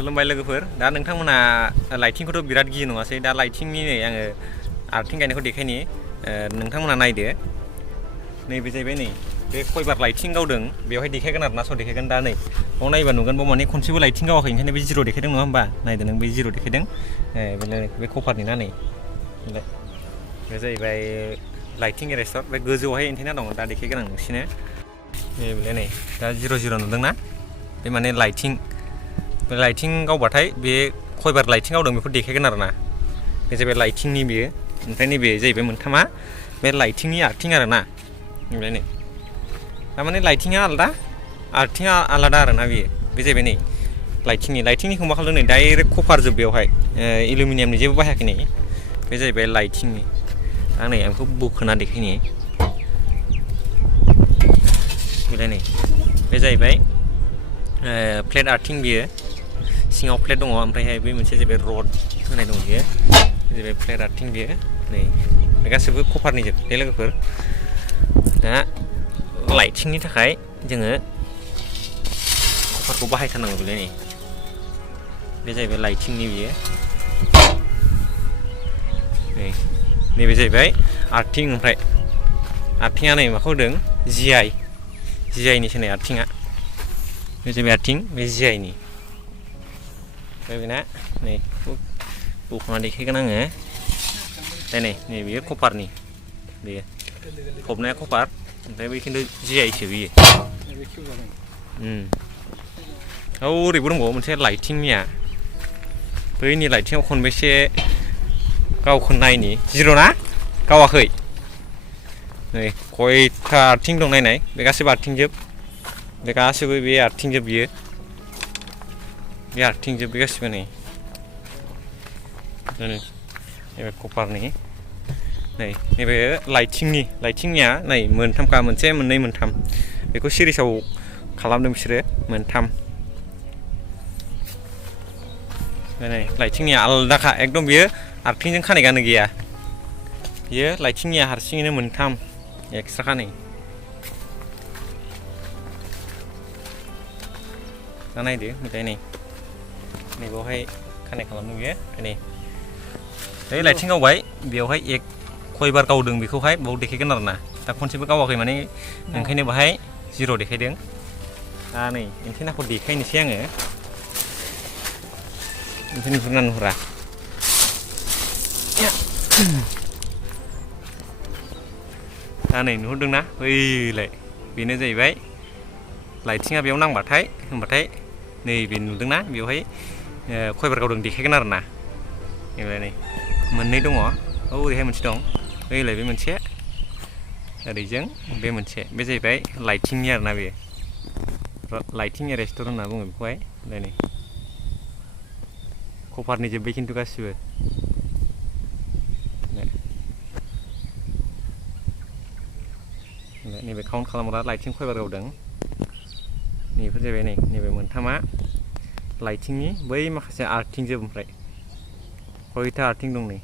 खुलुमबाय लोगोफोर दा नोंथांमोना लाइटिंखौथ' बिराद गियो नङासै दा लाइटिंनि नै आङो आर्थिं गायनायखौ देखायनि नोंथांमोना नायदो नैबे जाहैबाय नै बे खयबार लाइटिं गावदों बेवहाय देखायगोन आरो ना स' देखायगोन दा नै बाव नायबा नुगोन बाव माने खनसेबो लाइटिं गावाखै ओंखायनो बे जिर' देखायदों नङा होमबा नायदो नों बे जिर' देखायदों बे कपारनि ना नै बे जाहैबाय लाइटिं एरेस्टर बे गोजौआवहाय एन्टेना दङ दा देखायगोन आं नोंसिनो बेलाय नै दा जिर' नुदोंना बे माने लाइटिं गावबाथाय बे खयबार लाइटिं गावदों बेखौ देखायगोन आरो ना बे जाहैबाय लाइटिंनि बेयो ओमफ्राय नैबे जाहैबाय मोनथामा बे लाइटिंनि आर्थिं आरो ना ओमफ्राय नै थारमाने लाइटिंआ आलादा आर्थिंआ आलादा आरो ना बेयो बे जाहैबाय नै लाइटिंनिखौ मा खालामदों नै डाइरेक्ट कपार जोब बेवहाय एलुमिनियामनि जेबो बाहायाखै नै बे जाहैबाय लाइटिंनि आं नै आंखौ बोखोना देखायनि बेलाय नै बे जाहैबाय प्लेट आर्थिं बियो सिङाव प्लेट दङ ओमफ्रायहाय बे मोनसे जाहैबाय रड होनाय दङ बियो जाहैबाय प्लेट आर्थिं बियो नै बे गासैबो कपारनि जोब बे लोगोफोर दा लाइटिंनि थाखाय जोङो कपारखौ बाहायथारनांगौ बेलाय नै बे जाहैबाय लाइटिंनि बियो नैबे जाहैबाय आर्थिं ओमफ्राय आर्थिंआ नै माखौ होदों जि आइनिसो नै आर्थिंआ बे जाहैबाय आर्थिं बे जि आइनि ओमफ्राय बेना नै बख'ना देखायगोन आङो नै बेयो कपारनि बेयो फबनाया कपार ओमफ्राय बै खिन्थु जि आइसो बियो ओरैबो दंबावो मोनसे लाइटिंनिया बैनि लाइटिंआव खनबेसे गावखौ नायनि जिर' ना गावाखै नै खयथा आर्थिं दं नायनाय बे गासैबो आर्थिंजोब बे गासैबो बे आर्थिंजोब बियो बे आर्थिंजोब बे गासैबो नै नैबे कपारनि नैबे लाइटिंनिया नै मोनथामखा मोनसे मोननै मोनथाम बेखौ सिरिसाव खालामदों बिसोरो मोनथाम नै लाइटिंनिया आलादाखा एकदम बियो आर्थिंजों खानायगानो गैया बियो लाइटिंनिया हारसिङैनो मोनथाम एक्सट्राखा नै दा नायदो ओमफ्राय नै बेवहाय खानाय खालामदों बियो नै बे लाइटिं गावबाय बेवहाय खयबार गावदों बेखौहाय बाव देखायगोन आरो ना दा खनसेबो गावाखै माने ओंखायनो बाहाय जिर' देखायदों दा नै एन्टेनाखौ देखायनोसै आङो ओमफ्राय नुहुरना नुहुरा दा नै नुहुरदोंना बैलाय बेनो जाहैबाय लाइटिंआ बेयाव नांबाथाय होनबाथाय नैबे नुदोंना बेवहाय खयबार गावदों देखायगोन आरो ना नै मोननै दङ ओरैहाय मोनसे दं ओइलाय बे मोनसे ओरैजों बे मोनसे बे जाहैबाय लाइटिंनि आरोना बेयो लाइटिं एरेस्टर होनना बुङो बेखौहाय नै कपारनि जोब्बाय खिन्थु गासिबो नैबे काउन्ट खालामग्रा लाइटिं खयबार गावदों नैफोर जाहैबाय नैबे मोनथामा लाइटिंनि बै माखासे आर्थिंजोब ओमफ्राय खयथा आर्थिं दं नै